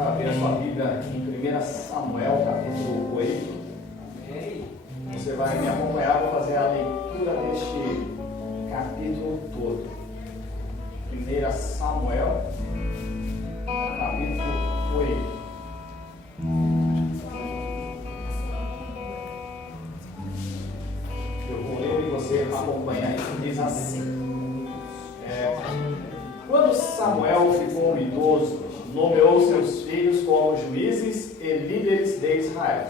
vai abrir a sua Bíblia em 1 Samuel, capítulo 8. Você vai me acompanhar, vou fazer a leitura deste capítulo todo. 1 Samuel, capítulo 8. Eu vou ler e você acompanha. Isso diz assim: quando Samuel ficou idoso, nomeou seus filhos como juízes e líderes de Israel.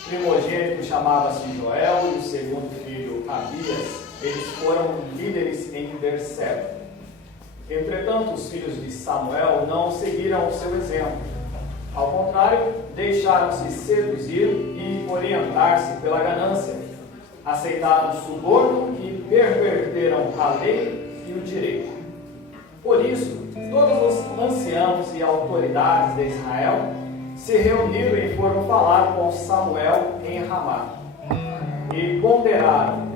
O primogênito chamava-se Joel e o segundo filho Abias. Eles foram líderes em Berseba. Entretanto, os filhos de Samuel não seguiram o seu exemplo. Ao contrário, deixaram-se seduzir e orientar-se pela ganância. Aceitaram o suborno e perverteram a lei e o direito. Por isso, todos os anciãos e autoridades de Israel se reuniram e foram falar com Samuel em Ramá. E ponderaram: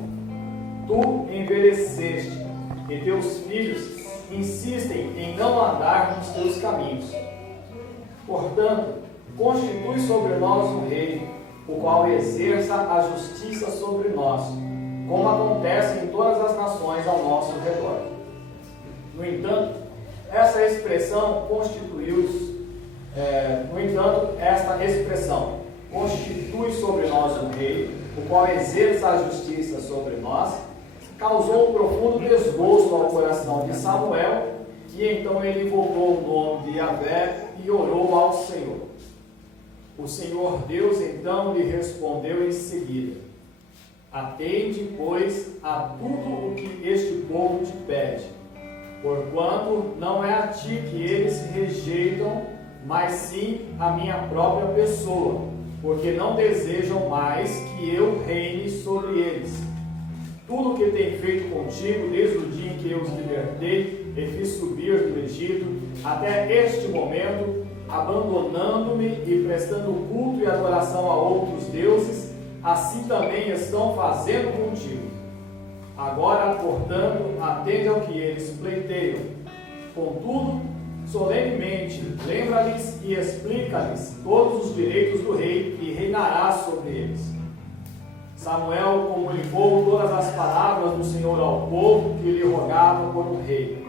tu envelheceste, e teus filhos insistem em não andar nos teus caminhos. Portanto, constitui sobre nós um rei, o qual exerça a justiça sobre nós, como acontece em todas as nações ao nosso redor. No entanto, esta expressão constitui sobre nós um rei, o qual exerça a justiça sobre nós, causou um profundo desgosto ao coração de Samuel, e então ele invocou o nome de Yahvé e orou ao Senhor. O Senhor Deus então lhe respondeu em seguida: atende, pois, a tudo o que este povo te pede, porquanto não é a ti que eles rejeitam, mas sim a minha própria pessoa, porque não desejam mais que eu reine sobre eles. Tudo o que tem feito contigo desde o dia em que eu os libertei e fiz subir do Egito, até este momento, abandonando-me e prestando culto e adoração a outros deuses, assim também estão fazendo contigo. Agora, portanto, atende ao que eles pleiteiam. Contudo, solenemente, lembra-lhes e explica-lhes todos os direitos do rei e reinará sobre eles. Samuel comunicou todas as palavras do Senhor ao povo que lhe rogava por um rei.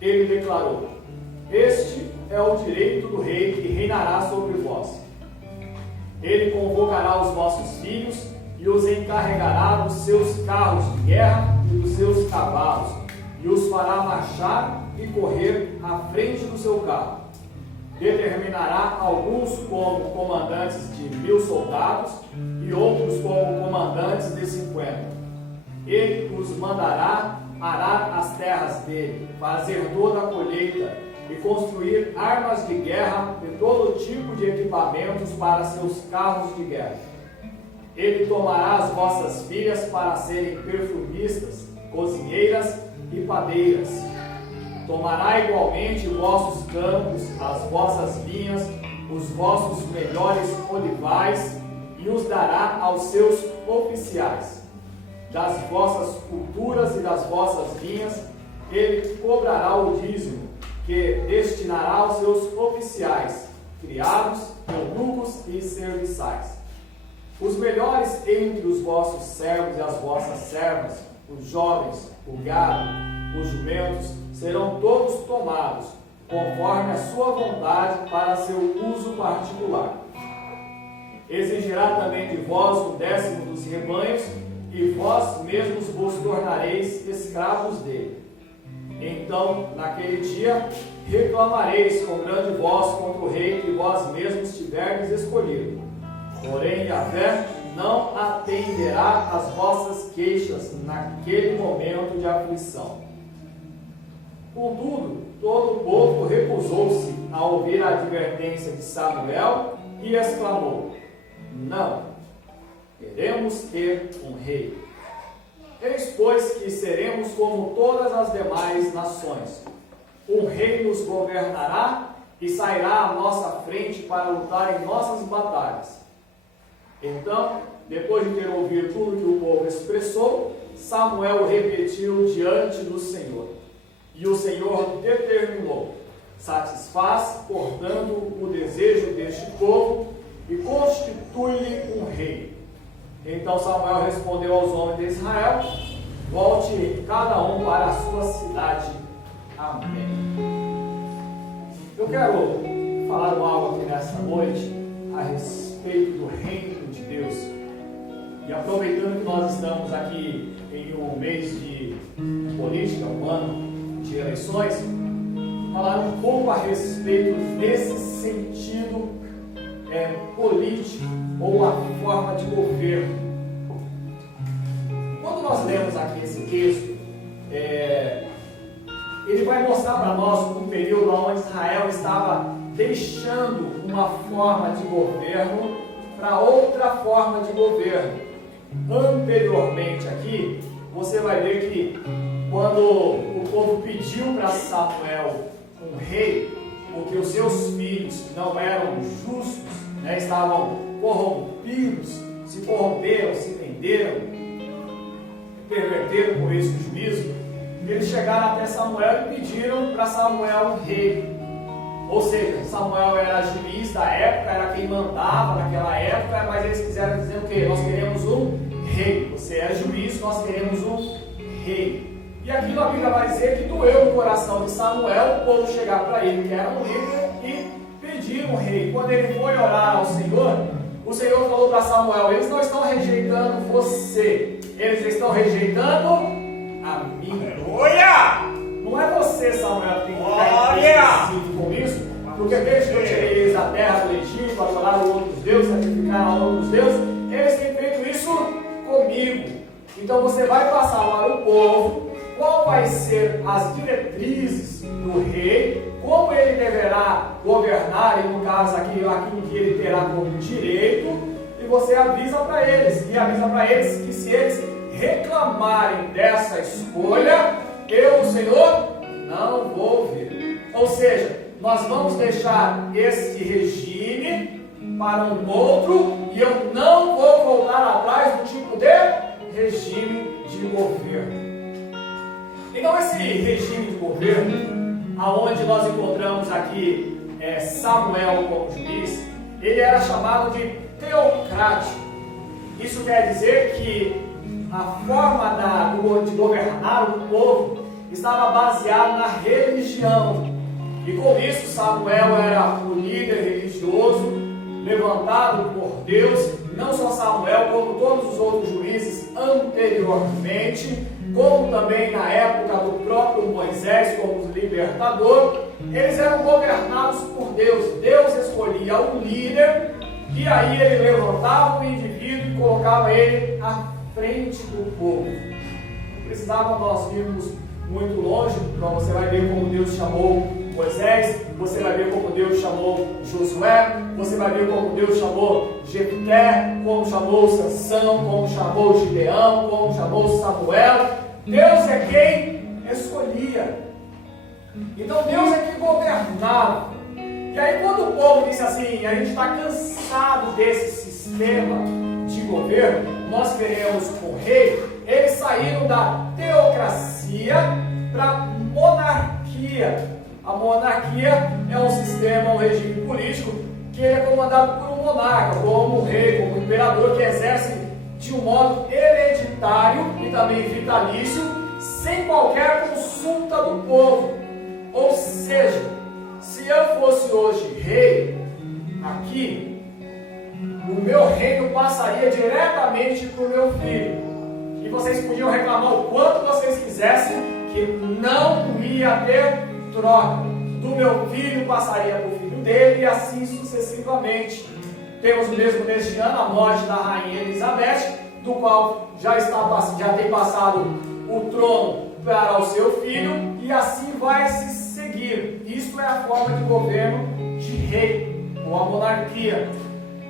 Ele declarou: este é o direito do rei que reinará sobre vós. Ele convocará os vossos filhos e os encarregará dos seus carros de guerra e dos seus cavalos, e os fará marchar e correr à frente do seu carro. Determinará alguns como comandantes de 1000 soldados e outros como comandantes de 50. Ele os mandará arar as terras dele, fazer toda a colheita e construir armas de guerra e todo tipo de equipamentos para seus carros de guerra. Ele tomará as vossas filhas para serem perfumistas, cozinheiras e padeiras. Tomará igualmente vossos campos, as vossas vinhas, os vossos melhores olivais, e os dará aos seus oficiais. Das vossas culturas e das vossas vinhas, ele cobrará o dízimo, que destinará aos seus oficiais, criados, eunucos e serviçais. Os melhores entre os vossos servos e as vossas servas, os jovens, o gado, os jumentos, serão todos tomados, conforme a sua vontade, para seu uso particular. Exigirá também de vós o 10º dos rebanhos, e vós mesmos vos tornareis escravos dele. Então, naquele dia, reclamareis com grande voz contra o rei que vós mesmos tiverdes escolhido. Porém, Yahvé não atenderá às vossas queixas naquele momento de aflição. Contudo, todo o povo recusou-se a ouvir a advertência de Samuel e exclamou: não, queremos ter um rei. Eis, pois, que seremos como todas as demais nações. Um rei nos governará e sairá à nossa frente para lutar em nossas batalhas. Então, depois de ter ouvido tudo que o povo expressou, Samuel repetiu diante do Senhor. E o Senhor determinou: satisfaz, portanto, o desejo deste povo e constitui-lhe um rei. Então Samuel respondeu aos homens de Israel: volte cada um para a sua cidade. Amém. Eu quero falar algo aqui nessa noite a respeito do reino de Deus. E aproveitando que nós estamos aqui em um mês de política, um ano de eleições, falar um pouco a respeito desse sentido político ou a forma de governo. Quando nós lemos aqui esse texto, ele vai mostrar para nós um período onde Israel estava deixando uma forma de governo para outra forma de governo. Anteriormente aqui, você vai ver que quando o povo pediu para Samuel um rei, porque os seus filhos não eram justos, estavam corrompidos, se corromperam, se venderam, perverteram por isso o juízo, eles chegaram até Samuel e pediram para Samuel um rei. Ou seja, Samuel era juiz da época, era quem mandava naquela época, mas eles quiseram dizer o quê? Nós queremos um rei. Você é juiz, nós queremos um rei. E aqui a Bíblia vai dizer que doeu no coração de Samuel o povo chegar para ele, que era um líder, e pedir um rei. Quando ele foi orar ao Senhor, o Senhor falou para Samuel: eles não estão rejeitando você, eles estão rejeitando a mim. Aleluia! Não é você, Samuel, que tem que ficar com isso, porque desde que eu tirei eles da terra do Egito, adoraram outros deuses, sacrificaram a outros deuses, eles têm feito isso comigo. Então você vai passar para o povo qual vai ser as diretrizes do rei, como ele deverá governar, e no caso aqui, aquilo que ele terá como direito, e você avisa para eles, que se eles reclamarem dessa escolha, eu, o Senhor, não vou ouvir. Ou seja, nós vamos deixar esse regime para um outro, e eu não vou voltar atrás do tipo de regime de governo. Então esse regime de governo, aonde nós encontramos aqui Samuel como juiz, ele era chamado de teocrático. Isso quer dizer que a forma de governar o povo estava baseada na religião. E com isso Samuel era o líder religioso levantado por Deus. Não só Samuel, como todos os outros juízes anteriormente, como também na época do próprio Moisés como libertador, eles eram governados por Deus. Deus escolhia um líder, e aí ele levantava o indivíduo e colocava ele à frente do povo. Não precisava nós irmos muito longe, então você vai ver como Deus chamou Moisés, você vai ver como Deus chamou Josué, você vai ver como Deus chamou Jefté, como chamou Sansão, como chamou Gideão, como chamou Samuel. Deus é quem escolhia. Então Deus é quem governava. E aí quando o povo disse assim: a gente está cansado desse sistema de governo, nós queremos um rei, eles saíram da teocracia para a monarquia. A monarquia é um sistema, um regime político que é comandado por um monarca, como um rei, como um imperador, que exerce de um modo hereditário e também vitalício, sem qualquer consulta do povo. Ou seja, se eu fosse hoje rei aqui, o meu reino passaria diretamente para o meu filho. E vocês podiam reclamar o quanto vocês quisessem, que não ia ter troca. Do meu filho passaria para o filho dele, e assim sucessivamente. Temos mesmo neste ano a morte da rainha Elizabeth, do qual já tem passado o trono para o seu filho, e assim vai se seguir. Isto é a forma de governo de rei, ou a monarquia.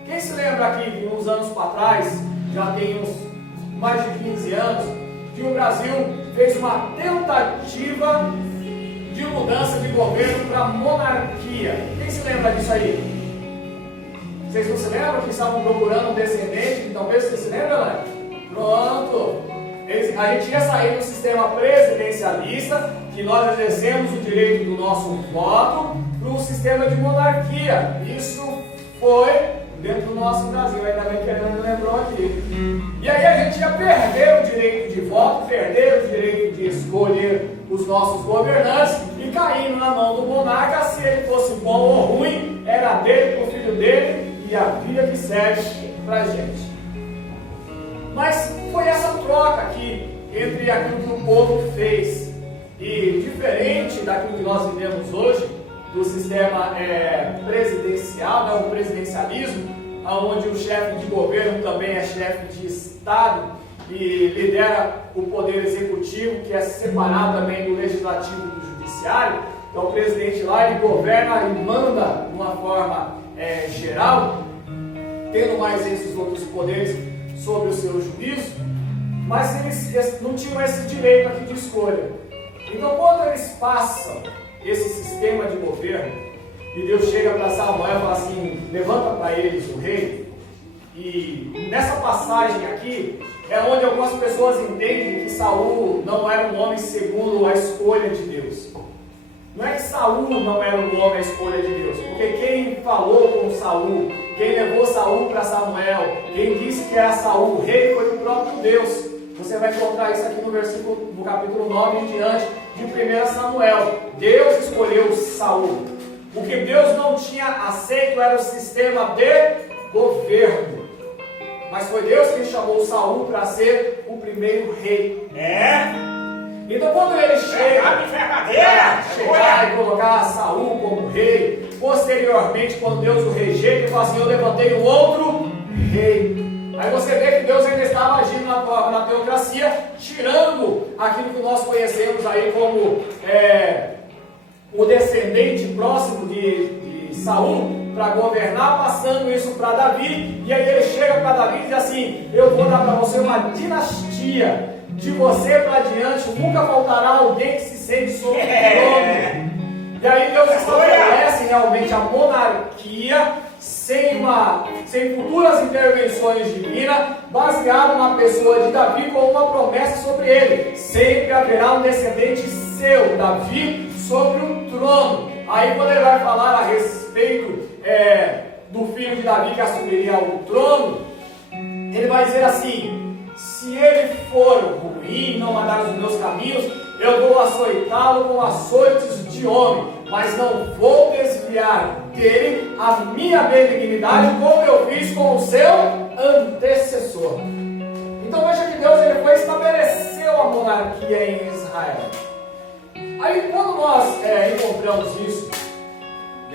Quem se lembra aqui de uns anos para trás, já tem uns mais de 15 anos, que o Brasil fez uma tentativa de mudança de governo para monarquia? Quem se lembra disso aí? Vocês não se lembram que estavam procurando um descendente? Então, mesmo vocês se lembram, né? Pronto! A gente ia sair do sistema presidencialista, que que nós exercemos o direito do nosso voto para um sistema de monarquia. Isso foi dentro do nosso Brasil, ainda bem que a Ana lembrou aqui. E aí a gente ia perder o direito de voto, perder o direito de escolher os nossos governantes e caindo na mão do monarca, se ele fosse bom ou ruim, era dele, pro filho dele e a vida que segue pra gente. Mas foi essa troca aqui entre aquilo que o povo fez e diferente daquilo que nós vivemos hoje, do sistema presidencial, né, o presidencialismo, onde o chefe de governo também é chefe de Estado e lidera o poder executivo, que é separado também do legislativo e do judiciário. Então o presidente lá, ele governa e manda de uma forma geral, tendo mais esses outros poderes sobre o seu juízo, mas eles não tinham esse direito aqui de escolha. Então quando eles passam esse sistema de governo, e Deus chega para Samuel e fala assim, levanta para eles o rei, e nessa passagem aqui, é onde algumas pessoas entendem que Saul não era um homem segundo a escolha de Deus. Não é que Saul não era um homem à escolha de Deus, porque quem falou com Saul, quem levou Saul para Samuel, quem disse que era Saul o rei, foi o próprio Deus. Você vai encontrar isso aqui no capítulo 9 em diante de 1 Samuel. Deus escolheu Saul. O que Deus não tinha aceito era o sistema de governo. Mas foi Deus que chamou Saul para ser o primeiro rei. Então quando ele chegar e colocar Saul como rei, posteriormente, quando Deus o rejeita, ele fala assim, eu levantei um outro rei. Aí você vê que Deus ainda estava agindo na teocracia, tirando aquilo que nós conhecemos aí como o descendente próximo de Saul, para governar, passando isso para Davi. E aí ele chega para Davi e diz assim, eu vou dar para você uma dinastia, de você para diante nunca faltará alguém que se sente sobre o trono. E aí Deus estabelece realmente a monarquia sem futuras intervenções divinas, baseado na pessoa de Davi, com uma promessa sobre ele. Sempre haverá um descendente seu, Davi, sobre o trono. Aí quando ele vai falar a respeito do filho de Davi que assumiria o trono, ele vai dizer assim, se ele for ruim, não andar nos meus caminhos, eu vou açoitá-lo com açoites de homem, mas não vou desviar dele a minha benignidade, como eu fiz com o seu antecessor. Então veja que Deus estabeleceu a monarquia em Israel. Aí quando nós encontramos isso,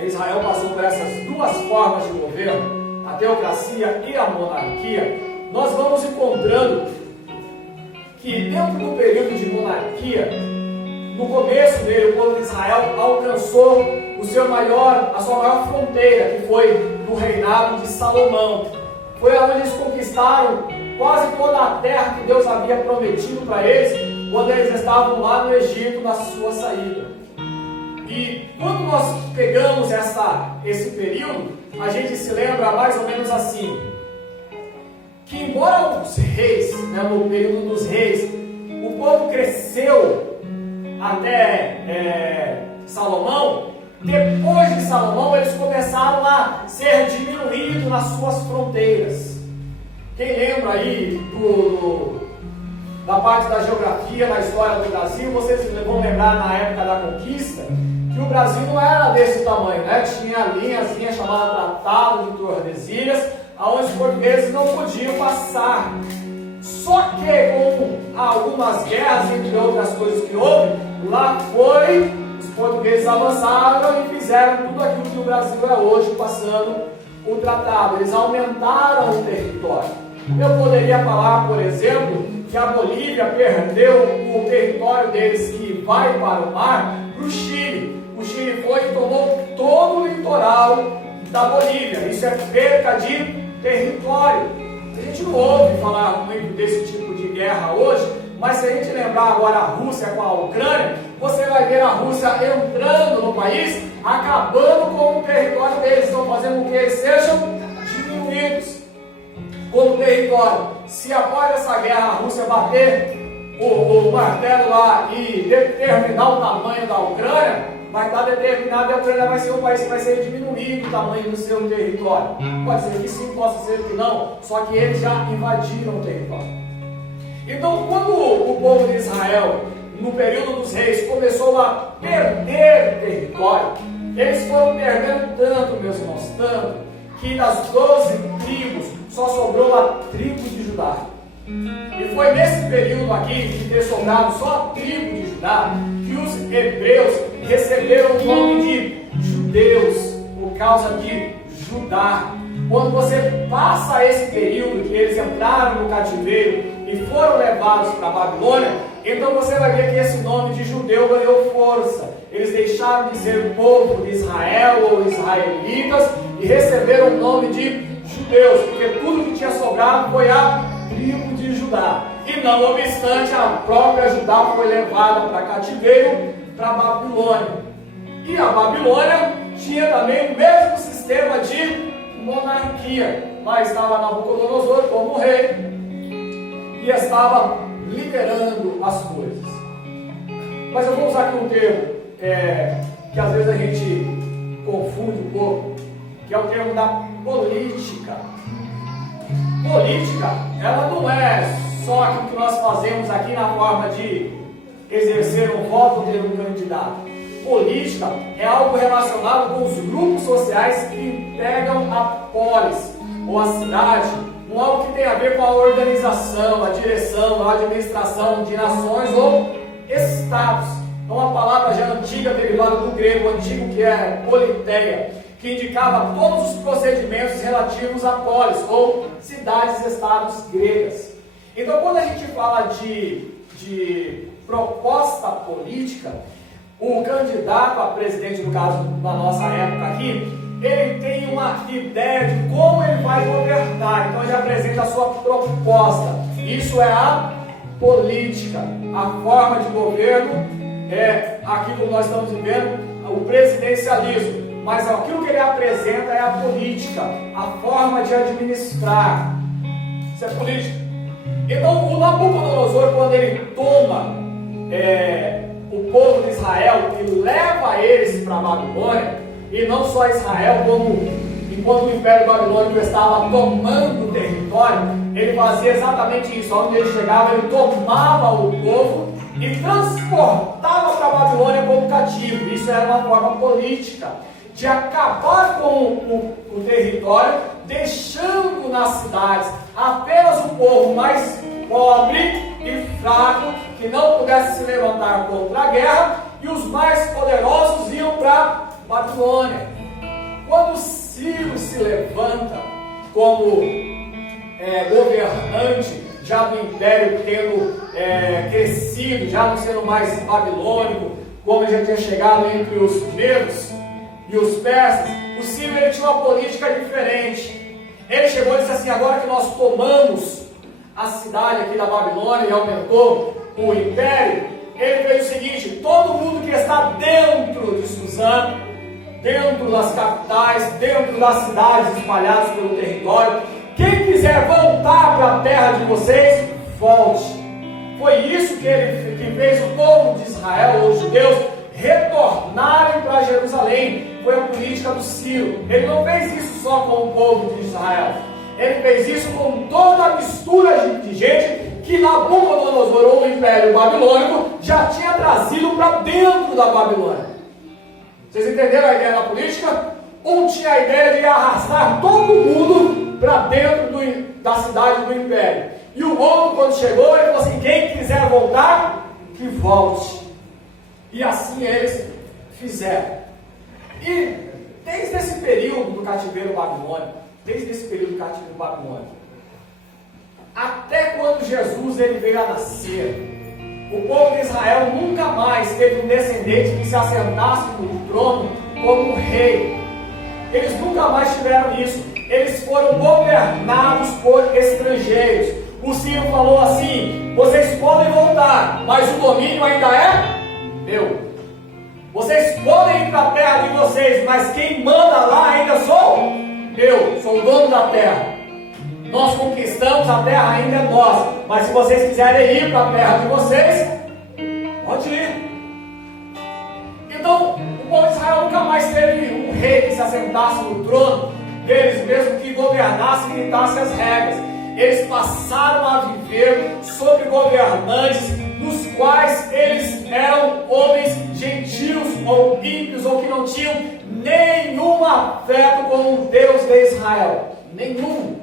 Israel passou por essas duas formas de governo, a teocracia e a monarquia, nós vamos encontrando que dentro do período de monarquia, no começo dele, o povo de Israel alcançou a sua maior fronteira, que foi no reinado de Salomão. Foi onde eles conquistaram quase toda a terra que Deus havia prometido para eles, quando eles estavam lá no Egito, na sua saída. E quando nós pegamos esse período, a gente se lembra mais ou menos assim, que embora os reis, no período dos reis, o povo cresceu até Salomão, depois de Salomão eles começaram a ser diminuídos nas suas fronteiras. Quem lembra aí da parte da geografia, na história do Brasil, vocês vão lembrar na época da conquista, que o Brasil não era desse tamanho, Tinha a linhazinha chamada Tratado de Tordesilhas, onde os portugueses não podiam passar. Só que com algumas guerras, entre outras coisas que houve, lá os portugueses avançaram e fizeram tudo aquilo que o Brasil é hoje, passando o tratado. Eles aumentaram o território. Eu poderia falar, por exemplo, que a Bolívia perdeu o território deles que vai para o mar para o Chile. O Chile foi e tomou todo o litoral da Bolívia. Isso é perca de território. A gente não ouve falar muito desse tipo de guerra hoje, mas se a gente lembrar agora a Rússia com a Ucrânia, você vai ver a Rússia entrando no país, acabando com o território deles, estão fazendo com que eles sejam diminuídos como território. Se após essa guerra a Rússia bater o martelo lá e determinar o tamanho da Ucrânia, vai estar determinado e a Ucrânia vai ser um país que vai ser diminuído o tamanho do seu território. Pode ser que sim, pode ser que não, só que eles já invadiram o território. Então, quando o povo de Israel, no período dos reis, começou a perder território, eles foram perdendo tanto, meus irmãos, tanto, que das 12 tribos só sobrou a tribo de Judá. E foi nesse período aqui, de ter sobrado só a tribo de Judá, que os hebreus receberam o nome de judeus, por causa de Judá. Quando você passa esse período que eles entraram no cativeiro e foram levados para a Babilônia, então você vai ver que esse nome de judeu ganhou força. Eles deixaram de ser povo de Israel ou israelitas e receberam o nome de judeus, porque tudo que tinha sobrado foi a tribo de Judá. E não obstante, a própria Judá foi levada para cativeiro, para a Babilônia. E a Babilônia tinha também o mesmo sistema de monarquia. Lá estava Nabucodonosor como rei e estava liderando as coisas. Mas eu vou usar aqui um termo que às vezes a gente confunde um pouco, que é o termo da política. Política, ela não é só aquilo que nós fazemos aqui na forma de exercer um voto ou ter um candidato. Política é algo relacionado com os grupos sociais que integram a polis ou a cidade, com algo que tem a ver com a organização, a direção, a administração de nações ou estados. É uma palavra já antiga, derivada do grego antigo, que é politeia, que indicava todos os procedimentos relativos a polis ou cidades-estados gregas. Então, quando a gente fala de proposta política, o candidato a presidente, no caso da nossa época aqui, ele tem uma ideia de como ele vai governar, então ele apresenta a sua proposta. Isso é a política, a forma de governo, aqui como nós estamos vivendo, o presidencialismo. Mas aquilo que ele apresenta é a política, a forma de administrar. Isso é política. Então, o Nabucodonosor, quando ele toma o povo de Israel e leva eles para a Babilônia, e não só Israel, como enquanto o Império Babilônico estava tomando o território, ele fazia exatamente isso. Onde ele chegava, ele tomava o povo e transportava para a Babilônia como cativo. Isso era uma forma política de acabar com o território, deixando nas cidades apenas o povo mais pobre e fraco, que não pudesse se levantar contra a guerra, e os mais poderosos iam para Babilônia. Quando Ciro se levanta como governante, já do império tendo crescido, já não sendo mais babilônico, como ele já tinha chegado entre os medos e os persas, o Ciro ele tinha uma política diferente. Ele chegou e disse assim: agora que nós tomamos a cidade aqui da Babilônia e aumentou o império, ele fez o seguinte: todo mundo que está dentro de Suzã, dentro das capitais, dentro das cidades espalhadas pelo território, quem quiser voltar para a terra de vocês, volte. Foi isso que fez o povo de Israel, os judeus, retornarem para Jerusalém. Foi a política do Ciro. Ele não fez isso só com o povo de Israel, ele fez isso com toda a mistura de gente que Nabucodonosor, ou o Império Babilônico, já tinha trazido para dentro da Babilônia. Vocês entenderam a ideia da política? Um tinha a ideia de arrastar todo mundo para dentro da cidade do Império, e o outro, quando chegou, ele falou assim: quem quiser voltar, que volte. E assim eles fizeram. E desde esse período do cativeiro babilônico, até quando Jesus ele veio a nascer, o povo de Israel nunca mais teve um descendente que se assentasse no trono como um rei. Eles nunca mais tiveram isso. Eles foram governados por estrangeiros. O Ciro falou assim: vocês podem voltar, mas o domínio ainda é meu. Vocês podem ir para a terra de vocês, mas quem manda lá ainda sou eu, sou o dono da terra. nós conquistamos, a terra ainda é nossa, mas se vocês quiserem ir para a terra de vocês, pode ir. Então, o povo de Israel nunca mais teve um rei que se assentasse no trono deles mesmo, que governasse e ditasse as regras. Eles passaram a viver sobre governantes dos quais eles eram homens gentios ou ímpios, ou que não tinham nenhum afeto com o Deus de Israel. Nenhum.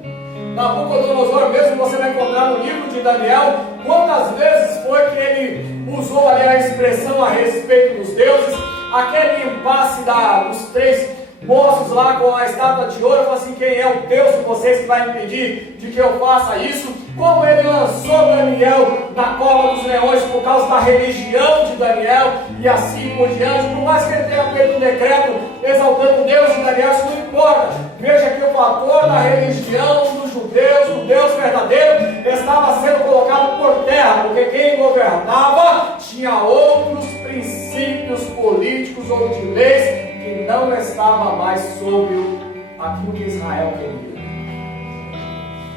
Nabucodonosor mesmo, você vai encontrar no livro de Daniel, quantas vezes foi que ele usou ali a expressão a respeito dos deuses, aquele impasse dos três moços lá com a estátua de ouro, falou assim: quem é o Deus de vocês que vai impedir de que eu faça isso? Como ele lançou Daniel na cova dos leões por causa da religião de Daniel e assim por diante. Por mais que ele tenha feito um decreto exaltando o Deus de Daniel, isso não importa. Veja que o fator da religião dos judeus, o Deus verdadeiro, estava sendo colocado por terra, porque quem governava tinha outros princípios políticos ou de leis que não estava mais sob aquilo que Israel queria.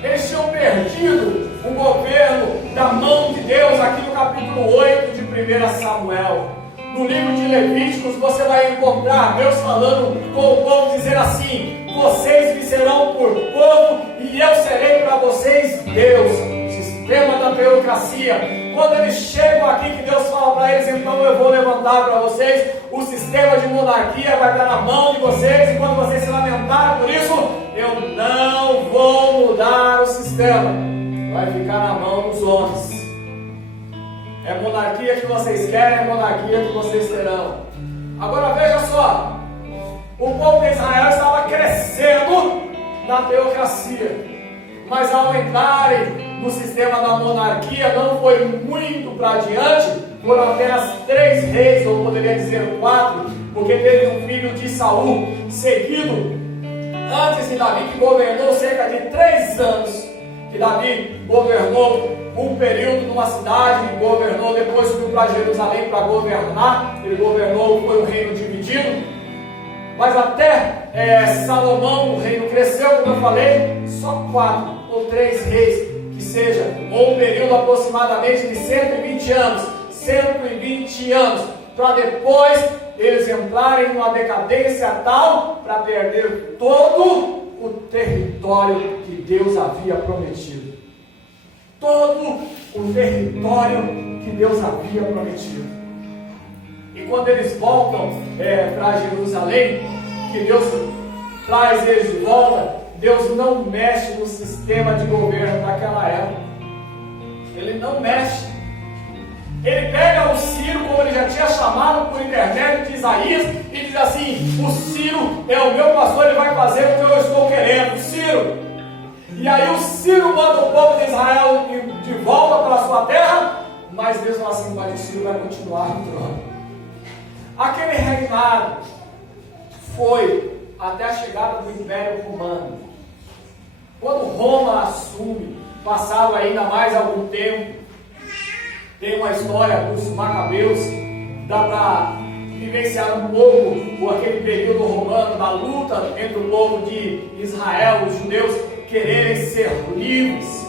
Eles tinham perdido o governo da mão de Deus, aqui no capítulo 8 de 1 Samuel. No livro de Levíticos você vai encontrar Deus falando com o povo, dizendo assim: vocês me serão por povo e eu serei para vocês Deus. Sistema da teocracia. Quando eles chegam aqui, que Deus fala para eles: então eu vou levantar para vocês o sistema de monarquia, vai estar na mão de vocês, e quando vocês se lamentarem por isso, eu não vou mudar o sistema, vai ficar na mão dos homens. É monarquia que vocês querem, é monarquia que vocês terão. Agora veja só, o povo de Israel estava crescendo na teocracia, mas ao entrarem no sistema da monarquia, não foi muito para adiante. Foram apenas 3 reis, ou poderia dizer 4, porque teve um filho de Saul, seguido antes de Davi, que governou cerca de 3 anos. Que Davi governou um período numa cidade, governou, depois subiu para Jerusalém para governar. Ele governou, foi um reino dividido. Mas até Salomão, o reino cresceu, como eu falei, só 4 ou 3 reis, que seja, ou um período aproximadamente de 120 anos. 120 anos, para depois eles entrarem numa decadência tal, para perder todo o território que Deus havia prometido. Todo o território que Deus havia prometido. E quando eles voltam para Jerusalém, que Deus traz eles de volta, Deus não mexe no sistema de governo daquela época. Ele não mexe. Ele pega o Ciro, como ele já tinha chamado por intermédio de Isaías, e diz assim: o Ciro é o meu pastor, ele vai fazer o que eu estou querendo. Ciro. E aí o Ciro manda o povo de Israel de volta para a sua terra, mas Deus fala assim: mas o Ciro vai continuar no trono. Aquele reinado foi até a chegada do Império Romano. Quando Roma assume, passado ainda mais algum tempo, tem uma história dos Macabeus, dá para vivenciar um pouco aquele período romano, da luta entre o povo de Israel, os judeus quererem ser livres,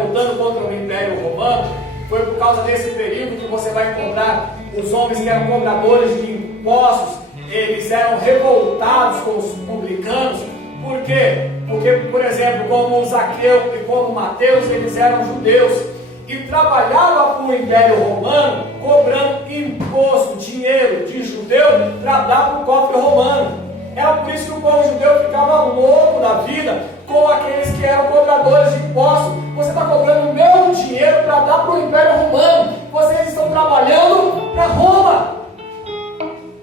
lutando contra o Império Romano. Foi por causa desse período que você vai encontrar os homens que eram cobradores de impostos, eles eram revoltados com os publicanos. Por quê? Porque, por exemplo, como Zaqueu e como Mateus, eles eram judeus e trabalhava para o Império Romano, cobrando imposto, dinheiro de judeu para dar para o cofre romano. Era por isso que o povo judeu ficava louco da vida com aqueles que eram cobradores de impostos. Você está cobrando o meu dinheiro para dar para o Império Romano, vocês estão trabalhando para Roma.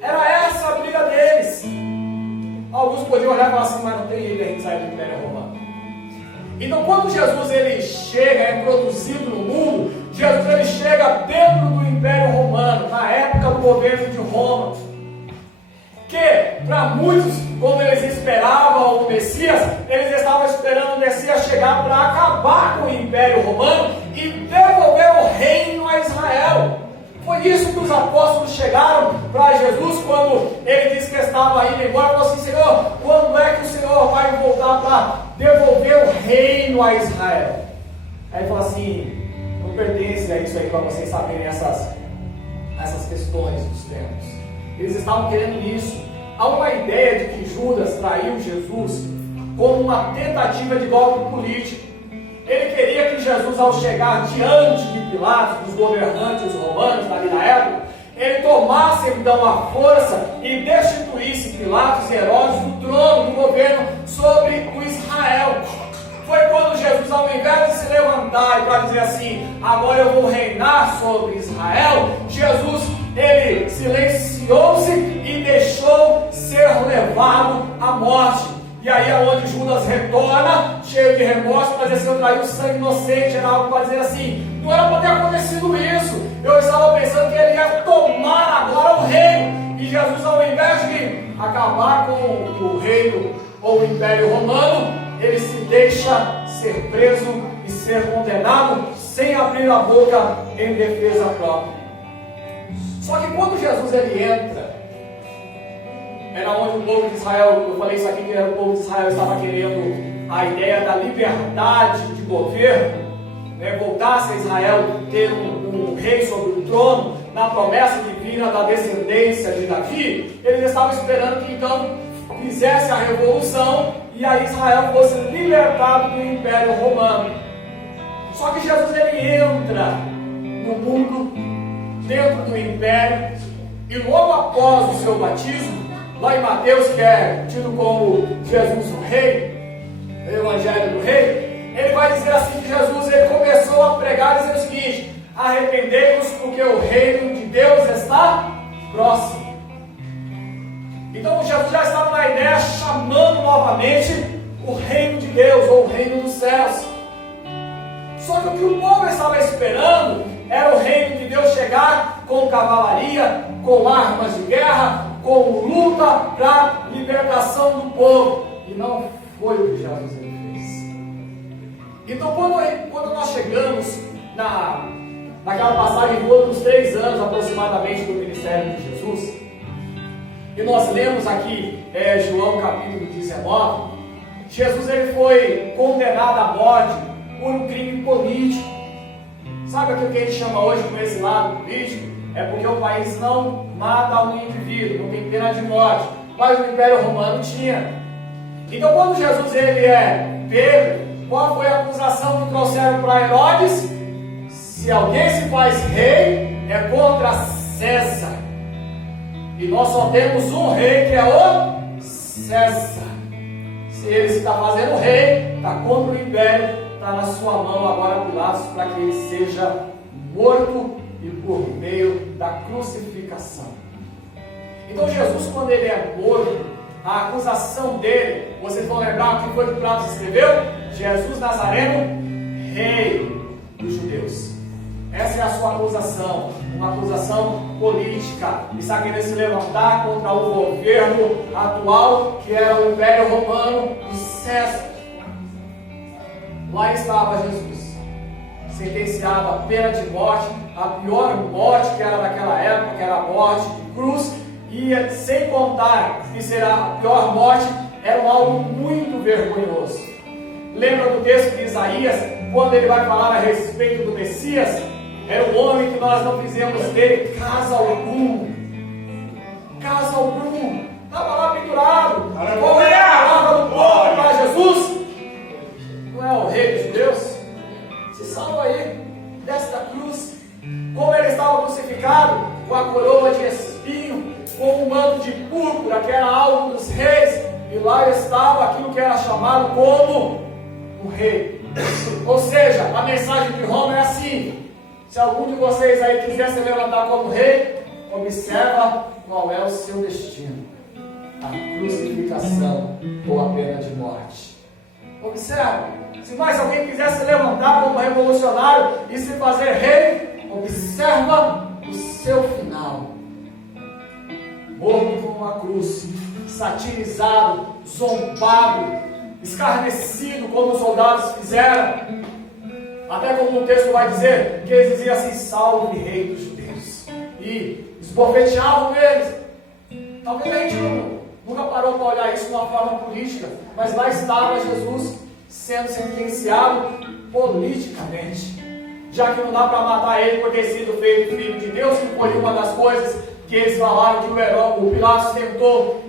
Era essa a briga deles. Alguns podiam olhar e falar assim: mas não tem jeito de a gente sair do Império Romano. Então, quando Jesus ele chega, é introduzido no mundo, Jesus ele chega dentro do Império Romano, na época do governo de Roma, que para muitos, quando eles esperavam o Messias, eles estavam esperando o Messias chegar para acabar com o Império Romano e devolver o reino a Israel. Foi foi isso que os apóstolos chegaram para Jesus quando ele disse que estava indo embora. Falou assim: Senhor, quando é que o Senhor vai voltar para devolver o reino a Israel? Aí ele falou assim: não pertence a isso aí para vocês saberem essas questões dos tempos. Eles estavam querendo isso. Há uma ideia de que Judas traiu Jesus como uma tentativa de golpe político. Ele queria que Jesus, ao chegar diante de Pilatos, dos governantes romanos ali na época, ele tomasse então a força e destituísse Pilatos e Herodes do trono do governo sobre o Israel. Foi quando Jesus, ao invés de se levantar e para dizer assim: agora eu vou reinar sobre Israel, Jesus, ele silenciou-se e deixou ser levado à morte. E aí é onde Judas retorna, cheio de remorso, para dizer assim: eu traí o sangue inocente. Era algo para dizer assim: não era para ter acontecido isso. Eu estava pensando que ele ia tomar agora o reino. E Jesus, ao invés de acabar com o reino ou o Império Romano, ele se deixa ser preso e ser condenado sem abrir a boca em defesa própria. Só que quando Jesus ele entra, era onde o povo de Israel, eu falei isso aqui, que o povo de Israel estava querendo a ideia da liberdade de governo, né? Voltasse a Israel ter um rei sobre o trono, na promessa divina da descendência de Davi. Eles estavam esperando que então fizesse a revolução e aí Israel fosse libertado do Império Romano. Só que Jesus ele entra no mundo, dentro do Império, e logo após o seu batismo, lá em Mateus, que é tido como Jesus o Rei, o Evangelho do Rei, ele vai dizer assim que Jesus ele começou a pregar dizendo o seguinte: arrependei-vos porque o reino de Deus está próximo. Então Jesus já estava na ideia, chamando novamente o reino de Deus, ou o reino dos céus. Só que o que o povo estava esperando era o reino de Deus chegar com cavalaria, com armas de guerra, com luta para libertação do povo. E não foi o que Jesus ele fez. Então quando nós chegamos naquela passagem de outros 3 anos aproximadamente do ministério de Jesus, e nós lemos aqui João capítulo 19, Jesus ele foi condenado à morte por um crime político. Sabe aquilo que a gente chama hoje por esse lado político? É porque o país não mata um indivíduo, não tem pena de morte, mas o Império Romano tinha. Então quando Jesus ele é pego, qual foi a acusação que trouxeram para Herodes? Se alguém se faz rei, é contra César. E nós só temos um rei, que é o César. Se ele está fazendo rei, está contra o Império, está na sua mão agora Pilatos, para que ele seja morto e por meio da crucificação. Então Jesus, quando ele é morto, a acusação dele, vocês vão lembrar o que foi que Pilatos escreveu? Jesus Nazareno, rei dos judeus. Essa é a sua acusação, uma acusação política. Está querendo se levantar contra o governo atual, que era o Império Romano de César. Lá estava Jesus, sentenciado à pena de morte, a pior morte que era daquela época, que era a morte de cruz, e sem contar que será a pior morte, era algo muito vergonhoso. Lembra do texto de Isaías, quando ele vai falar a respeito do Messias? Era um homem que nós não fizemos dele casa algum. Casa algum. Estava lá pendurado. Qual é a palavra do povo para Jesus? Não é o rei dos judeus? Se salva aí desta cruz. Como ele estava crucificado, com a coroa de espinho, com um manto de púrpura, que era algo dos reis, e lá estava aquilo que era chamado como o rei. Ou seja, a mensagem de Roma é assim: se algum de vocês aí quiser se levantar como rei, observa qual é o seu destino: a crucificação ou a pena de morte. Observa. Se mais alguém quiser se levantar como revolucionário e se fazer rei, observa o seu final: morto com uma cruz, satirizado, zombado, escarnecido, como os soldados fizeram. Até como o texto vai dizer, que eles diziam assim: salve rei dos judeus. e esbofeteavam eles. Talvez a gente nunca parou para olhar isso de uma forma política, mas lá estava Jesus sendo sentenciado politicamente, já que não dá para matar ele por ter sido feito filho de Deus, que foi uma das coisas que eles falaram que o Pilatos tentou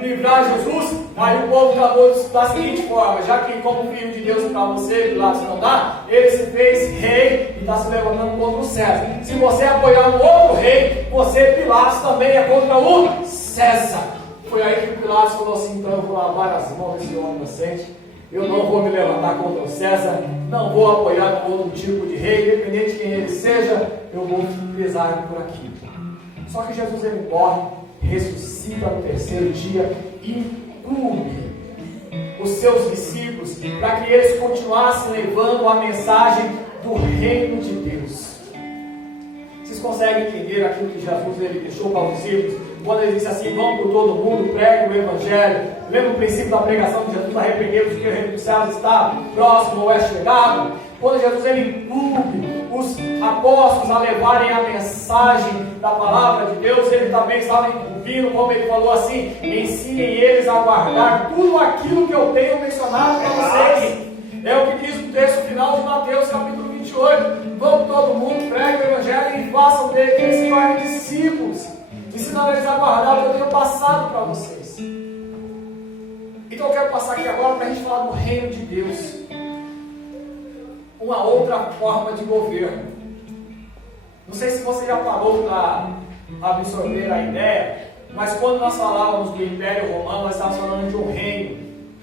livrar Jesus. Aí o povo clamou da seguinte forma: já que como filho de Deus para você, Pilatos, não dá, ele se fez rei e está se levantando contra o César. Se você apoiar um outro rei, você, Pilatos, também é contra o César. Foi aí que o Pilatos falou assim: então eu vou lavar as mãos desse homem inocente, eu não vou me levantar contra o César, não vou apoiar nenhum tipo de rei, independente de quem ele seja, eu vou pisar por aqui. Só que Jesus, ele morre, ressuscita no terceiro dia e incumbe os seus discípulos para que eles continuassem levando a mensagem do reino de Deus. Vocês conseguem entender aquilo que Jesus ele deixou para os discípulos? Quando ele disse assim: vão por todo mundo, preguem o Evangelho. Lembra o princípio da pregação de Jesus: arrependei-vos, que o reino dos céus está próximo ou é chegado? Quando Jesus ele incumbe os apóstolos a levarem a mensagem da palavra de Deus, ele também estava incumbindo, como ele falou assim: ensinem eles a guardar tudo aquilo que eu tenho mencionado para vocês. É o que diz o texto final de Mateus capítulo 28. Vão todo mundo, preguem o Evangelho e façam dele que eles se tornem discípulos, ensinando eles a guardar o que eu tenho passado para vocês. Então eu quero passar aqui agora para a gente falar do reino de Deus, uma outra forma de governo. Não sei se você já parou para absorver a ideia, mas quando nós falávamos do Império Romano, nós estávamos falando de um reino,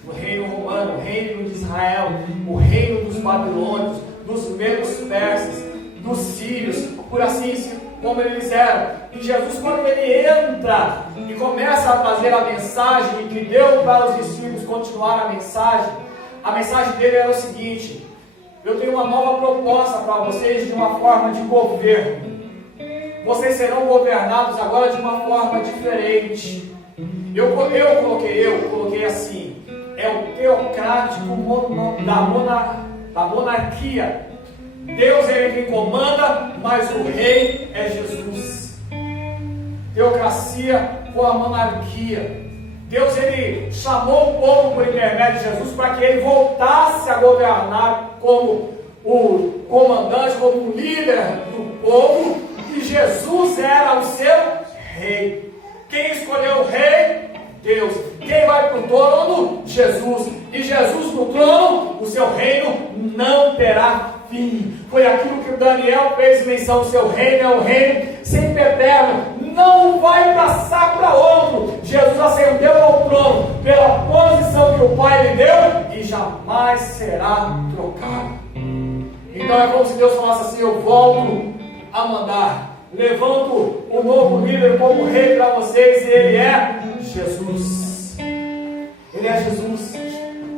do reino romano, o reino de Israel, o reino dos babilônios, dos medos persas, dos sírios, por assim como eles eram. E Jesus, quando ele entra e começa a trazer a mensagem que deu para os discípulos continuar a mensagem dele era o seguinte: eu tenho uma nova proposta para vocês de uma forma de governo. Vocês serão governados agora de uma forma diferente. Eu coloquei assim: é o teocrático da monarquia. Deus é quem comanda, mas o rei é Jesus. Teocracia com a monarquia. Deus ele chamou o povo por intermédio de Jesus para que ele voltasse a governar como o comandante, como o líder do povo, e Jesus era o seu rei. Quem escolheu o rei? Deus. Quem vai para o trono? Jesus. E Jesus no trono, o seu reino não terá fim. Foi aquilo que o Daniel fez menção: o seu reino é um reino sempre eterno, não vai passar para outro. Jesus ascendeu ao trono pela posição que o Pai lhe deu e jamais será trocado. Então é como se Deus falasse assim: eu volto a mandar, levanto um novo líder como rei para vocês, e ele é Jesus. Ele é Jesus.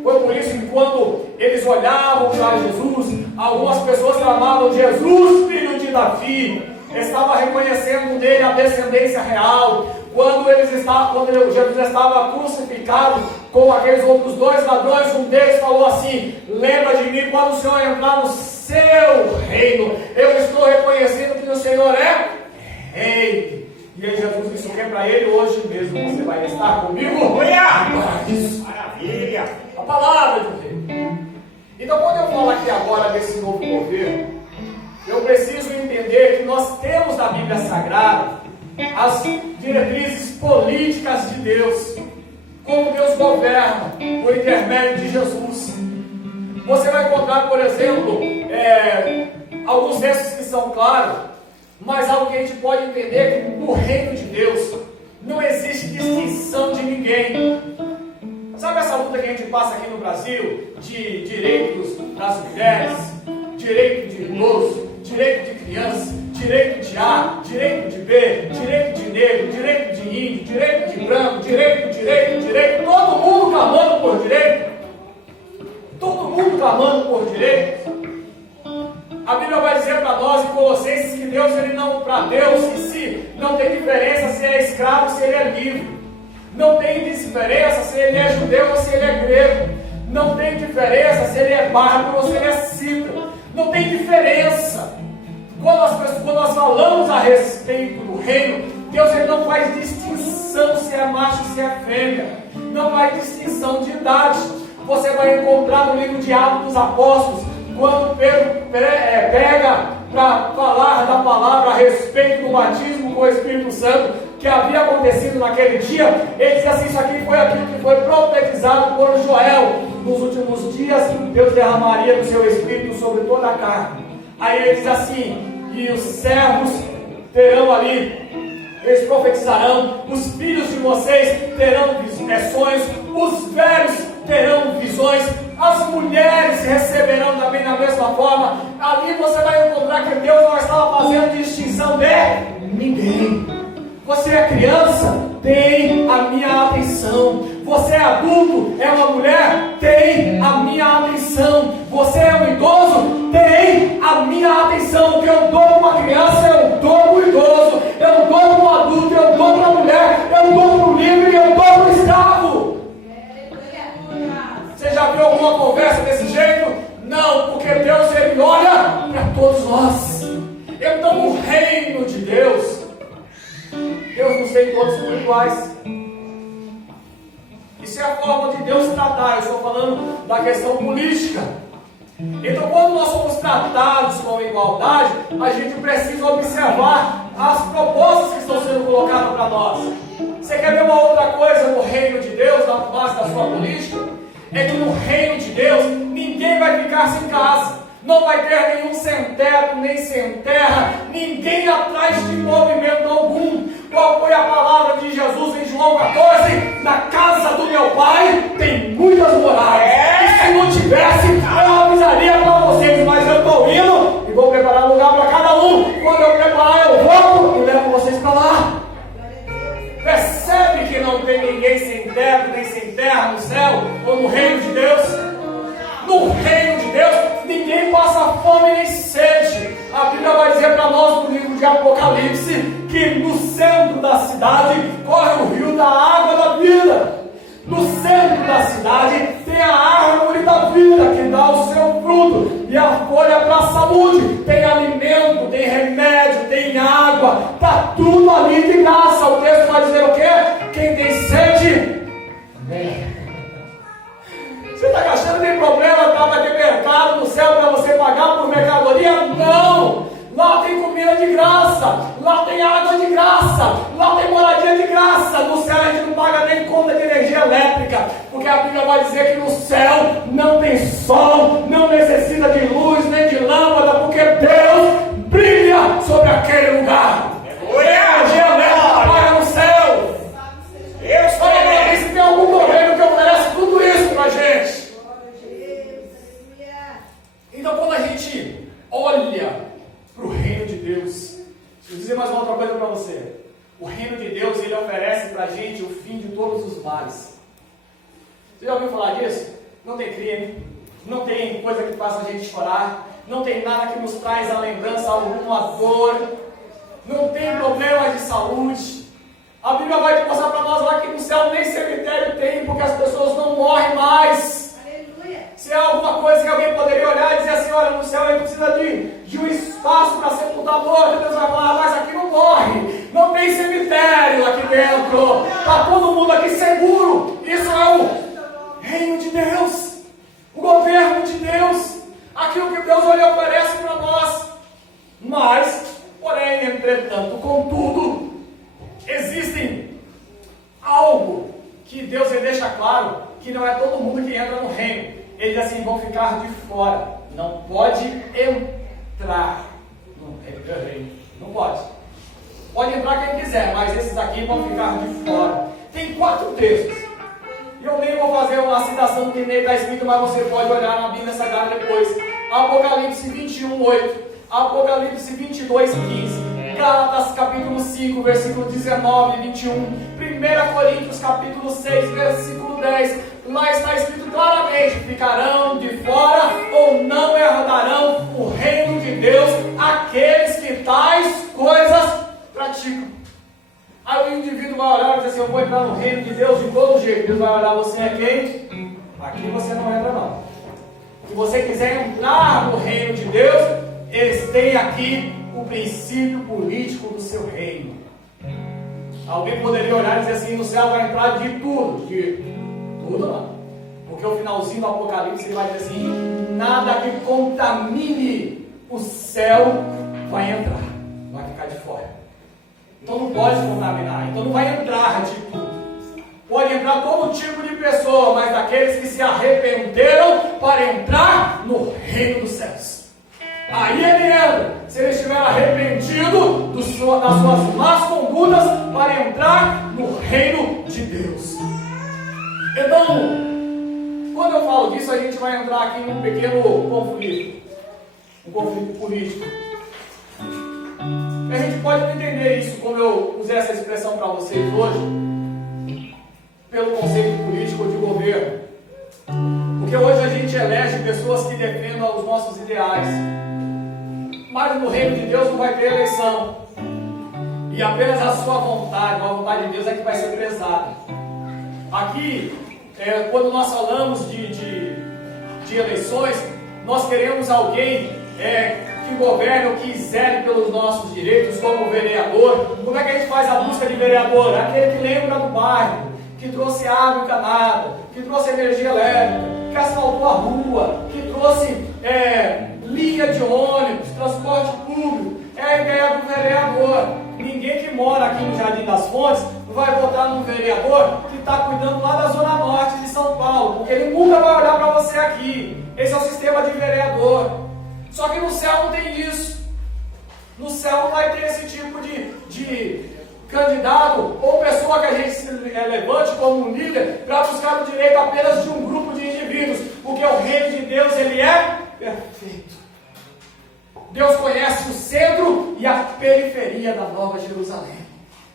Foi por isso que quando eles olhavam para Jesus, algumas pessoas clamavam: Jesus, filho de Davi. Estava reconhecendo nele a descendência real. Quando Jesus estava crucificado com aqueles outros dois ladrões, um deles falou assim: lembra de mim quando o Senhor entrar no seu reino. Eu estou reconhecendo que o Senhor é rei. E aí Jesus disse o que para ele? Hoje mesmo você vai estar comigo. Isso. Maravilha. A palavra do rei. Então quando eu falo aqui agora desse novo governo, eu preciso entender que nós temos na Bíblia Sagrada as diretrizes políticas de Deus, como Deus governa por intermédio de Jesus. Você vai encontrar, por exemplo, alguns textos que são claros, mas algo que a gente pode entender é que no reino de Deus não existe distinção de ninguém. Sabe essa luta que a gente passa aqui no Brasil de direitos das mulheres, direito de idoso, direito de criança, direito de A, direito de B, direito de negro, direito de índio, direito de branco, direito, todo mundo clamando por direito, todo mundo clamando por direito. A Bíblia vai dizer para nós em Colossenses que Deus, para Deus em si, não tem diferença se é escravo ou se ele é livre. Não tem diferença se ele é judeu ou se ele é grego. Não tem diferença se ele é bárbaro ou se ele é cita. Não tem diferença. Quando nós falamos a respeito do reino, Deus ele não faz distinção se é macho, se é fêmea, não faz distinção de idade. Você vai encontrar no livro de Atos dos Apóstolos, quando Pedro pega para falar da palavra a respeito do batismo com o Espírito Santo que havia acontecido naquele dia, ele diz assim: isso aqui foi aquilo que foi profetizado por Joel. Nos últimos dias Deus derramaria do seu Espírito sobre toda a carne. Aí ele diz assim: e os servos terão ali, eles profetizarão, os filhos de vocês terão sonhos, os velhos terão visões, as mulheres receberão também da mesma forma. Ali você vai encontrar que Deus não estava fazendo distinção de ninguém. Você é criança? Tem a minha atenção. Você é adulto? É uma mulher? Tem a minha atenção. Você é um idoso? Tem a minha atenção. O que eu dou para uma criança, eu dou para o idoso. Eu dou para o adulto, eu dou para a mulher. Eu dou para o livre, eu dou para o escravo. Você já viu alguma conversa desse jeito? Não, porque Deus ele olha para todos nós. Então o reino de Deus nos tem todos por iguais. Isso é a forma de Deus tratar. Eu estou falando da questão política. Então, quando nós somos tratados com igualdade, a gente precisa observar as propostas que estão sendo colocadas para nós. Você quer ver uma outra coisa no reino de Deus, na base da sua política? É que no reino de Deus, ninguém vai ficar sem casa. Não vai ter nenhum sem teto, nem sem terra, ninguém atrás de movimento algum. Qual foi a palavra de Jesus em João 14? Na casa do meu pai tem muitas moradas. E se não tivesse, eu avisaria para vocês, mas eu estou indo e vou preparar lugar para cada um. Quando eu preparar, eu volto e levo vocês para lá. Percebe que não tem ninguém sem teto, nem sem terra no céu ou no reino de Deus? No reino de Deus, ninguém passa fome nem sede. A Bíblia vai dizer para nós no livro de Apocalipse que no centro da cidade corre o rio da água da vida. No centro da cidade tem a árvore da vida que dá o seu fruto e a folha para a saúde. Tem alimento, tem remédio, tem água, está tudo ali de graça. O texto vai dizer o quê? Quem tem sede, vem. Você está achando que tem problema para ter mercado no céu para você pagar por mercadoria? Não! Lá tem comida de graça, lá tem água de graça, lá tem moradia de graça. No céu a gente não paga nem conta de energia elétrica, porque a Bíblia vai dizer que no céu não tem sol, não necessita de luz nem de lâmpada, porque Deus brilha sobre aquele lugar. Energia elétrica paga no céu. Olha para mim se tem algum governo que oferece tudo isso para a gente. Então quando a gente olha para o reino de Deus, eu vou dizer mais uma outra coisa para você. O reino de Deus ele oferece para a gente o fim de todos os males. Você já ouviu falar disso? Não tem crime, não tem coisa que faça a gente chorar, não tem nada que nos traz a lembrança alguma dor, não tem problemas de saúde. A Bíblia vai mostrar para nós lá que no céu nem cemitério tem, porque as pessoas não morrem mais. Aleluia. Se é alguma coisa que alguém poderia olhar e dizer assim, olha, no céu ele precisa de um espaço para sepultador, Deus vai falar, mas aqui não morre, não tem cemitério aqui dentro, está todo mundo aqui seguro. Isso é o reino de Deus, o governo de Deus, aquilo que Deus lhe oferece para nós. Mas, porém, entretanto, contudo, existem algo que Deus deixa claro, que não é todo mundo que entra no reino. Ele diz assim, vão ficar de fora, não pode entrar no reino, não pode. Pode entrar quem quiser, mas esses aqui vão ficar de fora. Tem 4 textos, e eu nem vou fazer uma citação que nem está escrito, mas você pode olhar na Bíblia Sagrada depois. Apocalipse 21, 8, Apocalipse 22, 15, Gálatas capítulo 5, versículo 19 e 21, 1 Coríntios capítulo 6, versículo 10, lá está escrito claramente, ficarão de fora ou não herdarão o reino de Deus aqueles que tais coisas praticam. Aí o indivíduo vai olhar e dizer assim, eu vou entrar no reino de Deus de todo jeito. Deus vai olhar, você é quem? Aqui você não entra não. Se você quiser entrar no reino de Deus, eles têm aqui o princípio político do seu reino. Alguém poderia olhar e dizer assim: no céu vai entrar de tudo. De tudo não. Porque o finalzinho do Apocalipse ele vai dizer assim: nada que contamine o céu vai entrar, vai ficar de fora. Então não pode contaminar, então não vai entrar de tudo. Pode entrar todo tipo de pessoa, mas daqueles que se arrependeram para entrar no reino dos céus. Aí ele entra, se ele estiver arrependido das suas más condutas, para entrar no reino de Deus. Então, quando eu falo disso, a gente vai entrar aqui num pequeno conflito, um conflito político. A gente pode entender isso, como eu usei essa expressão para vocês hoje, pelo conceito político de governo. Porque hoje a gente elege pessoas que defendam os nossos ideais. Mas no reino de Deus não vai ter eleição. E apenas a sua vontade, a vontade de Deus é que vai ser prezada. Aqui, quando nós falamos de eleições, nós queremos alguém que governe ou que zele pelos nossos direitos, como vereador. Como é que a gente faz a busca de vereador? Aquele que lembra do bairro, que trouxe água encanada, que trouxe energia elétrica, que asfaltou a rua, que trouxe linha de ônibus, transporte público. É a ideia do vereador. Ninguém que mora aqui no Jardim das Fontes vai votar num vereador que está cuidando lá da Zona Norte de São Paulo, porque ele nunca vai olhar para você aqui. Esse é o sistema de vereador. Só que no céu não tem isso. No céu não vai ter esse tipo de candidato ou pessoa que a gente se levante como um líder para buscar o direito apenas de um grupo de indivíduos, porque o reino de Deus ele é perfeito. Deus conhece o centro e a periferia da Nova Jerusalém.